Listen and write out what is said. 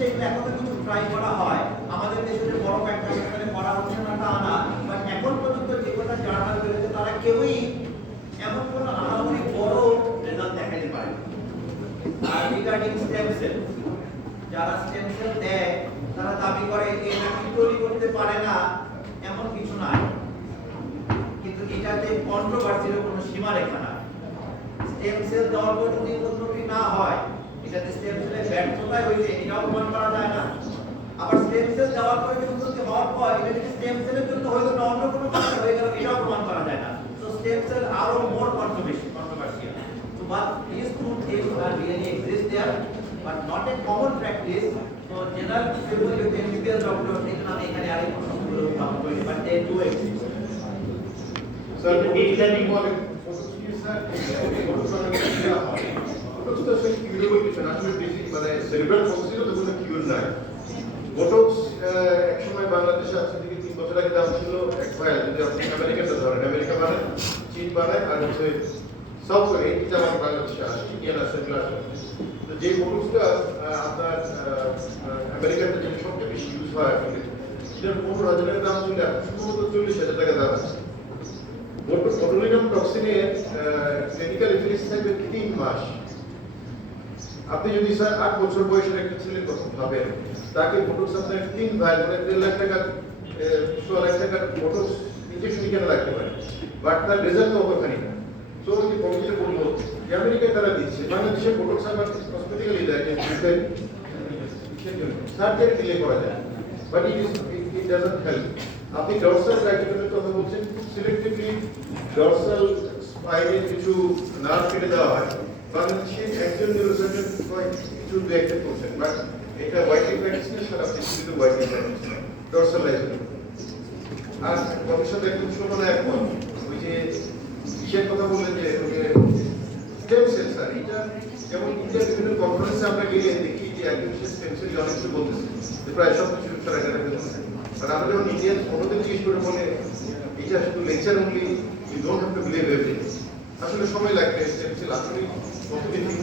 সেগুলো এখনো কিছু ট্রাই করা হয়। আমাদের দেশে যে বড় একটা হাসপাতালে করা হচ্ছে না তা না, বাট এখন পর্যন্ত যে কথা জার্নাল বেরোচ্ছে তারা কেউই এমন কোনো আহামরি বড় রেজাল্ট দেখাতে পারে। আর রিগার্ডিং স্টেম সেল, যারা স্টেম সেল দেয় তারা দাবি করে এই নাকি তৈরি করতে পারে না এমন কিছু নাই, কিন্তু এটাতে কন্ট্রোভার্সির কোনো সীমারেখা না। স্টেম সেল দেওয়ার পর যদি উন্নতি না হয়, এটাতে স্টেম সেলের ব্যর্থতাই হয়েছে এটাও প্রমাণ করা যায় না। আবার স্টেম সেল দেওয়ার পরে যদি উন্নতি হওয়ার পর এটা যদি স্টেম সেলের জন্য হয়তো না অন্য কোনো কারণে হয়ে গেল এটাও প্রমাণ করা যায় না। সো স্টেম সেল আরো মোর controversial. So but these two things are really exist there, but not a common practice. So general people with MBBS doctor এখানে আমি এখানে আরেক প্রশ্নগুলো উত্থাপন করি, but they do exist. Sir এই বলে স্যার ফটোক্স তো সেই কিউরেবল কিছু না, আসলে বেশি মানে সেরিব্রাল ফটোক্সিরও তো কোনো কিউর নাই। ফটোক্স একসময় বাংলাদেশে আজ থেকে 3 বছর আগে দাম ছিল এক ভাইল, যদি আপনি আমেরিকাতে ধরেন, আমেরিকা বানায়, চীন বানায়, আর হচ্ছে সাউথ কোরিয়া, এটা আমার বাংলাদেশে আসে, ইন্ডিয়ান আসে, তো যে ফটোক্সটা আপনার আমেরিকাতে যে সবচেয়ে বেশি ইউজ হয়, সেটার 15,000 দাম ছিল সম্ভবত 40,000 টাকা দাম আছে। বোটুলিনাম টক্সিনের ক্লিনিক্যাল এফিকেসি থাকবে 3 মাস। আপনি যদি স্যার 8 বছর বয়সের একটা ছেলের কথা ভাবেন, তাকে বোটক্স আপনার 3 ভাই মানে 1.5 লাখ টাকা 1.5 লাখ টাকার বোটক্স ইনজেকশন কেন লাগতে পারে, বাট তার রেজাল্ট তো অতখানি না। সো যে কমিটি বললো যে আমেরিকায় তারা দিচ্ছে, বাংলাদেশে বোটক্স আবার কসমেটিক্যালি দেয়, যে সার্জারি দিলে করা যায়, বাট ইট ডাজন্ট হেল্প। আপনি ডরসাল গ্রাইটেনের কথা বলছেন, খুব সিলেক্টিভলি ডরসাল স্পাইনের কিছু নার্ভ কেটে দেওয়া হয়। বাংলাদেশে একজন নিউরোসার্জন কিছু একটা করছেন, বাট এটা ওয়াইটিং প্র্যাকটিস না, সারা পৃথিবীতে ওয়াইটিং প্র্যাকটিস না, ডরসাল লাইজেশন। আর ভবিষ্যতে একদম শোনা একমত, ওই যে কিসের কথা বললেন যে স্টেম সেল, স্যার এটা যেমন ইন্ডিয়ার বিভিন্ন কনফারেন্সে আমরা গিয়ে দেখি যে একজন স্টেম সেল অনেক কিছু বলতেছে, যে প্রায় সব কিছু সারা জায়গায় বলতেছে। But আমরা যখন ইন্ডিয়ান অন্যদের জিজ্ঞেস করে বলে এটা শুধু lecture only, you don't have to believe everything, আসলে সময় লাগবে স্টেম সেল আসলে কত বেশি